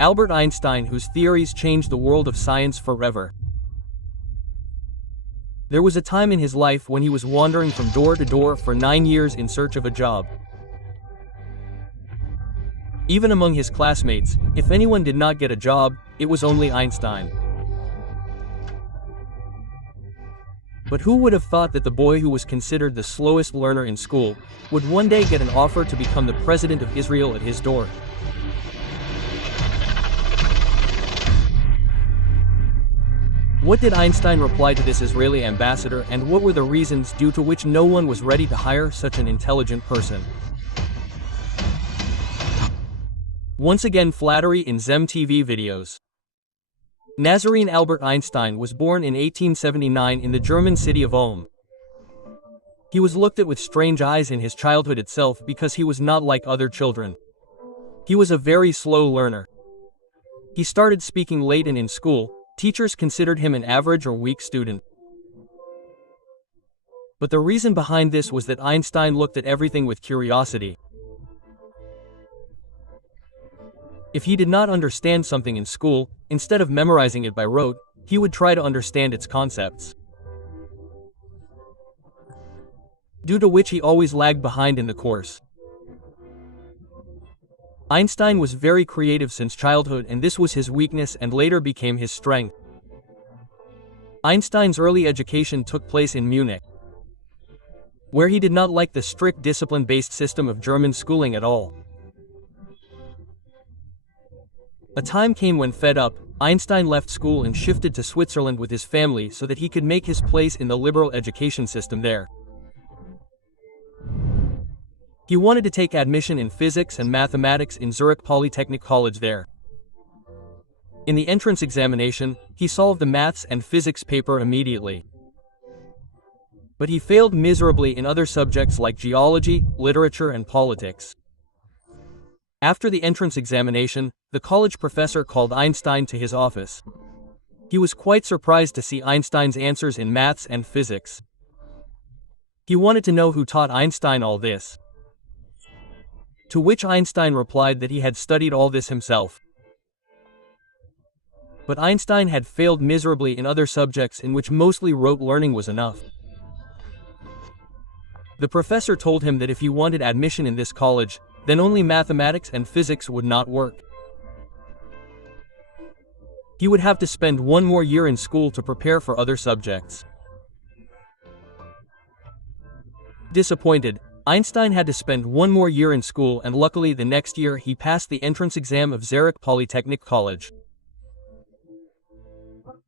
Albert Einstein, whose theories changed the world of science forever. There was a time in his life when he was wandering from door to door for 9 years in search of a job. Even among his classmates, if anyone did not get a job, it was only Einstein. But who would have thought that the boy who was considered the slowest learner in school would one day get an offer to become the president of Israel at his door? What did Einstein reply to this Israeli ambassador, and what were the reasons due to which no one was ready to hire such an intelligent person? Once again, flattery in Zem TV videos. Nazarene Albert Einstein was born in 1879 in the German city of Ulm. He was looked at with strange eyes in his childhood itself because he was not like other children. He was a very slow learner. He started speaking late, and in school, teachers considered him an average or weak student. But the reason behind this was that Einstein looked at everything with curiosity. If he did not understand something in school, instead of memorizing it by rote, he would try to understand its concepts. Due to which he always lagged behind in the course. Einstein was very creative since childhood, and this was his weakness and later became his strength. Einstein's early education took place in Munich, where he did not like the strict discipline-based system of German schooling at all. A time came when, fed up, Einstein left school and shifted to Switzerland with his family so that he could make his place in the liberal education system there. He wanted to take admission in physics and mathematics in Zurich Polytechnic College there. In the entrance examination, he solved the maths and physics paper immediately. But he failed miserably in other subjects like geology, literature, and politics. After the entrance examination, the college professor called Einstein to his office. He was quite surprised to see Einstein's answers in maths and physics. He wanted to know who taught Einstein all this. To which Einstein replied that he had studied all this himself. But Einstein had failed miserably in other subjects in which mostly rote learning was enough. The professor told him that if he wanted admission in this college, then only mathematics and physics would not work. He would have to spend 1 more year in school to prepare for other subjects. Disappointed, Einstein had to spend 1 more year in school, and luckily the next year he passed the entrance exam of Zurich Polytechnic College.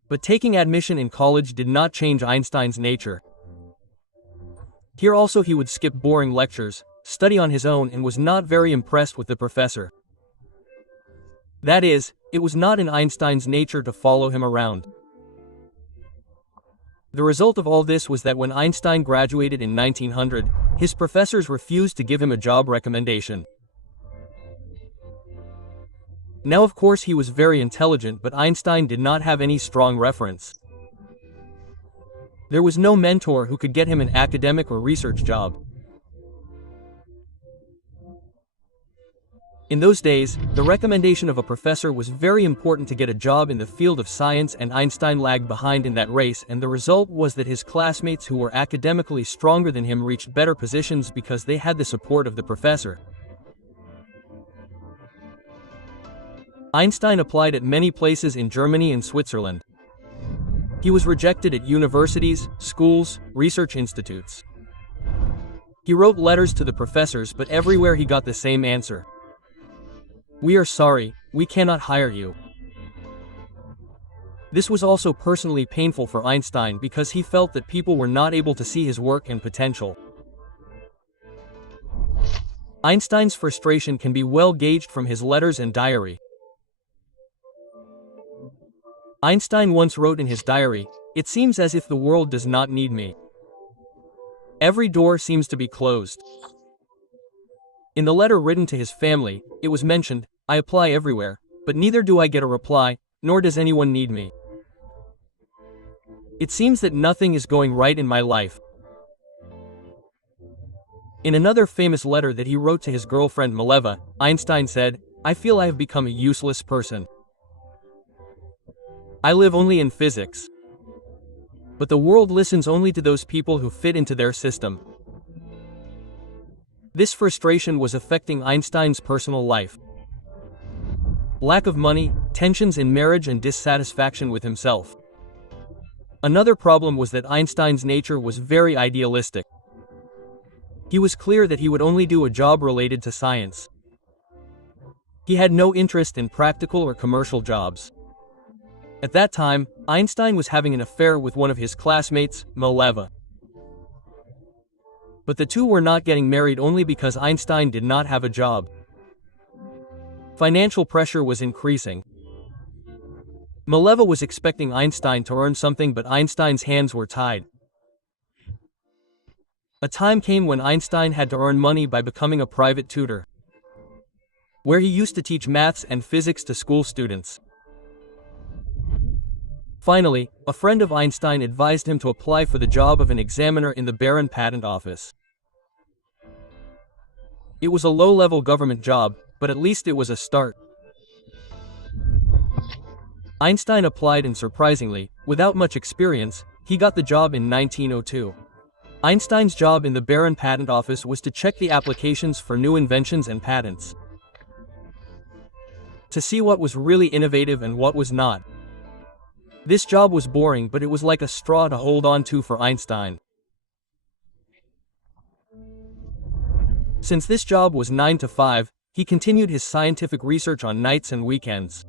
But taking admission in college did not change Einstein's nature. Here also he would skip boring lectures, study on his own, and was not very impressed with the professor. That is, it was not in Einstein's nature to follow him around. The result of all this was that when Einstein graduated in 1900, his professors refused to give him a job recommendation. Now, of course, he was very intelligent, but Einstein did not have any strong reference. There was no mentor who could get him an academic or research job. In those days, the recommendation of a professor was very important to get a job in the field of science, and Einstein lagged behind in that race, and the result was that his classmates who were academically stronger than him reached better positions because they had the support of the professor. Einstein applied at many places in Germany and Switzerland. He was rejected at universities, schools, research institutes. He wrote letters to the professors, but everywhere he got the same answer. "We are sorry, we cannot hire you." This was also personally painful for Einstein because he felt that people were not able to see his work and potential. Einstein's frustration can be well gauged from his letters and diary. Einstein once wrote in his diary, "It seems as if the world does not need me. Every door seems to be closed." In the letter written to his family, it was mentioned, "I apply everywhere, but neither do I get a reply, nor does anyone need me. It seems that nothing is going right in my life." In another famous letter that he wrote to his girlfriend Mileva, Einstein said, I feel I have become a useless person. I live only in physics. But the world listens only to those people who fit into their system. This frustration was affecting Einstein's personal life. Lack of money, tensions in marriage, and dissatisfaction with himself. Another problem was that Einstein's nature was very idealistic. He was clear that he would only do a job related to science. He had no interest in practical or commercial jobs. At that time, Einstein was having an affair with one of his classmates, Mileva. But the two were not getting married only because Einstein did not have a job. Financial pressure was increasing. Mileva was expecting Einstein to earn something, but Einstein's hands were tied. A time came when Einstein had to earn money by becoming a private tutor, where he used to teach maths and physics to school students. Finally, a friend of Einstein advised him to apply for the job of an examiner in the Baron Patent Office. It was a low-level government job, but at least it was a start. Einstein applied and surprisingly, without much experience, he got the job in 1902. Einstein's job in the Baron Patent Office was to check the applications for new inventions and patents, to see what was really innovative and what was not. This job was boring, but it was like a straw to hold on to for Einstein. Since this job was 9 to 5, he continued his scientific research on nights and weekends.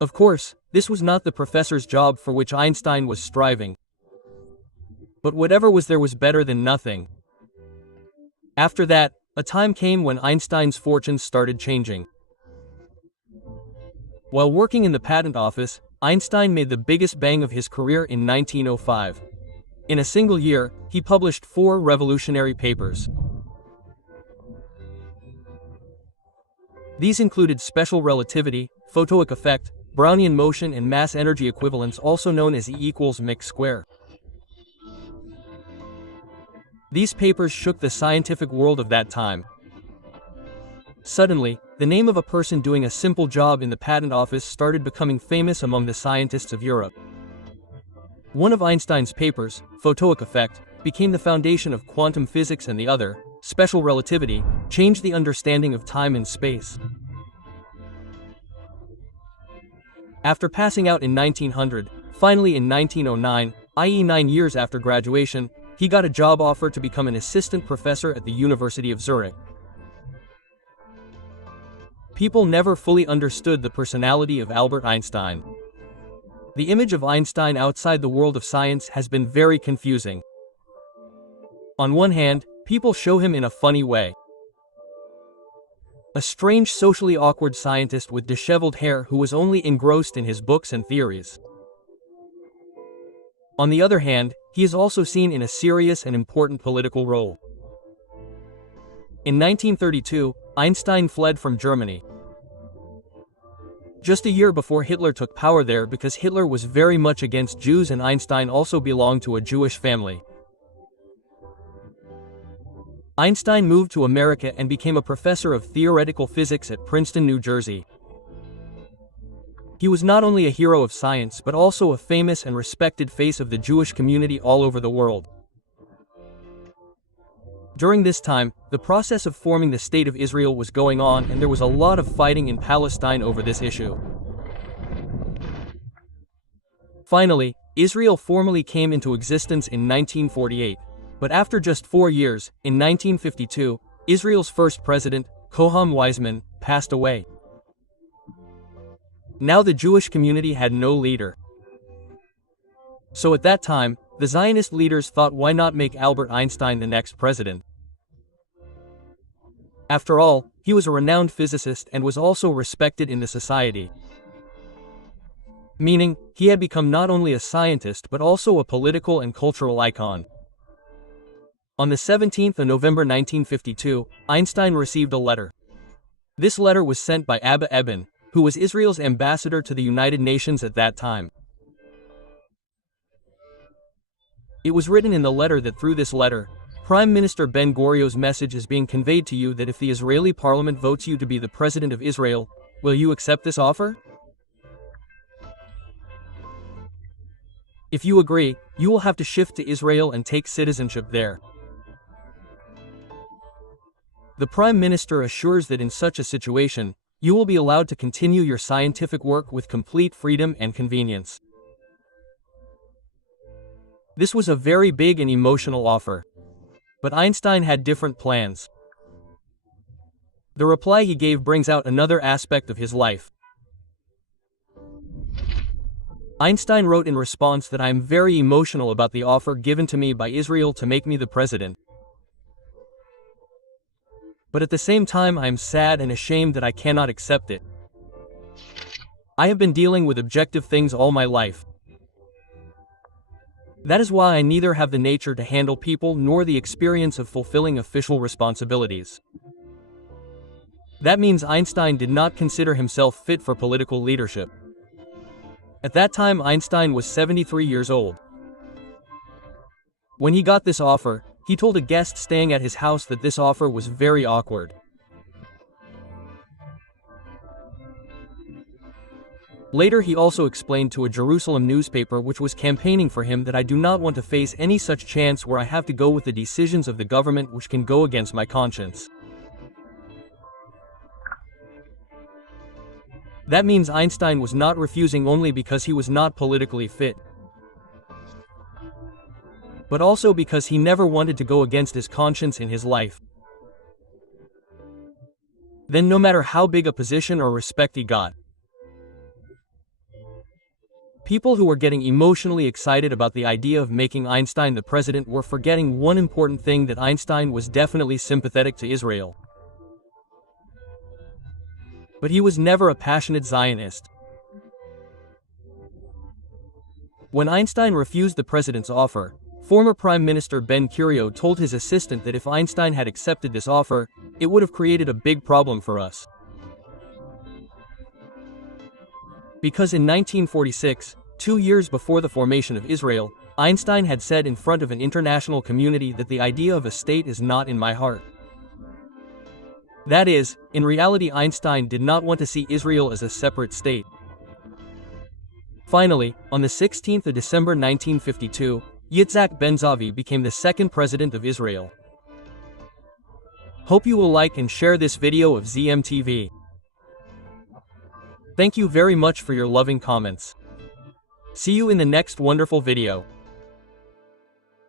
Of course, this was not the professor's job for which Einstein was striving. But whatever was there was better than nothing. After that, a time came when Einstein's fortunes started changing. While working in the patent office, Einstein made the biggest bang of his career in 1905. In a single year, he published 4 revolutionary papers. These included special relativity, photoic effect, Brownian motion, and mass energy equivalence, also known as E = mc square. These papers shook the scientific world of that time. Suddenly, the name of a person doing a simple job in the patent office started becoming famous among the scientists of Europe. One of Einstein's papers, photoic effect, became the foundation of quantum physics, and the other, special relativity, changed the understanding of time and space. After passing out in 1900, finally in 1909, i.e. 9 years after graduation, he got a job offer to become an assistant professor at the University of Zurich. People never fully understood the personality of Albert Einstein. The image of Einstein outside the world of science has been very confusing. On one hand, people show him in a funny way. A strange, socially awkward scientist with disheveled hair who was only engrossed in his books and theories. On the other hand, he is also seen in a serious and important political role. In 1932, Einstein fled from Germany, just a year before Hitler took power there, because Hitler was very much against Jews and Einstein also belonged to a Jewish family. Einstein moved to America and became a professor of theoretical physics at Princeton, New Jersey. He was not only a hero of science but also a famous and respected face of the Jewish community all over the world. During this time, the process of forming the State of Israel was going on, and there was a lot of fighting in Palestine over this issue. Finally, Israel formally came into existence in 1948, but after just 4 years, in 1952, Israel's first president, Koham Weizmann, passed away. Now the Jewish community had no leader. So at that time, the Zionist leaders thought, why not make Albert Einstein the next president? After all, he was a renowned physicist and was also respected in the society. Meaning, he had become not only a scientist but also a political and cultural icon. On the 17th of November 1952, Einstein received a letter. This letter was sent by Abba Eban, who was Israel's ambassador to the United Nations at that time. It was written in the letter that through this letter, Prime Minister Ben-Gurion's message is being conveyed to you that if the Israeli parliament votes you to be the president of Israel, will you accept this offer? If you agree, you will have to shift to Israel and take citizenship there. The Prime Minister assures that in such a situation, you will be allowed to continue your scientific work with complete freedom and convenience. This was a very big and emotional offer. But Einstein had different plans. The reply he gave brings out another aspect of his life. Einstein wrote in response that I am very emotional about the offer given to me by Israel to make me the president. But at the same time I am sad and ashamed that I cannot accept it. I have been dealing with objective things all my life. That is why I neither have the nature to handle people nor the experience of fulfilling official responsibilities. That means Einstein did not consider himself fit for political leadership. At that time Einstein was 73 years old. When he got this offer, he told a guest staying at his house that this offer was very awkward. Later he also explained to a Jerusalem newspaper which was campaigning for him that I do not want to face any such chance where I have to go with the decisions of the government which can go against my conscience. That means Einstein was not refusing only because he was not politically fit, but also because he never wanted to go against his conscience in his life. Then no matter how big a position or respect he got, people who were getting emotionally excited about the idea of making Einstein the president were forgetting one important thing, that Einstein was definitely sympathetic to Israel. But he was never a passionate Zionist. When Einstein refused the president's offer, former Prime Minister Ben-Gurion told his assistant that if Einstein had accepted this offer, it would have created a big problem for us. Because in 1946, 2 years before the formation of Israel, Einstein had said in front of an international community that the idea of a state is not in my heart. That is, in reality Einstein did not want to see Israel as a separate state. Finally, on the 16th of December 1952, Yitzhak Ben-Zavi became the second president of Israel. Hope you will like and share this video of ZMTV. Thank you very much for your loving comments. See you in the next wonderful video.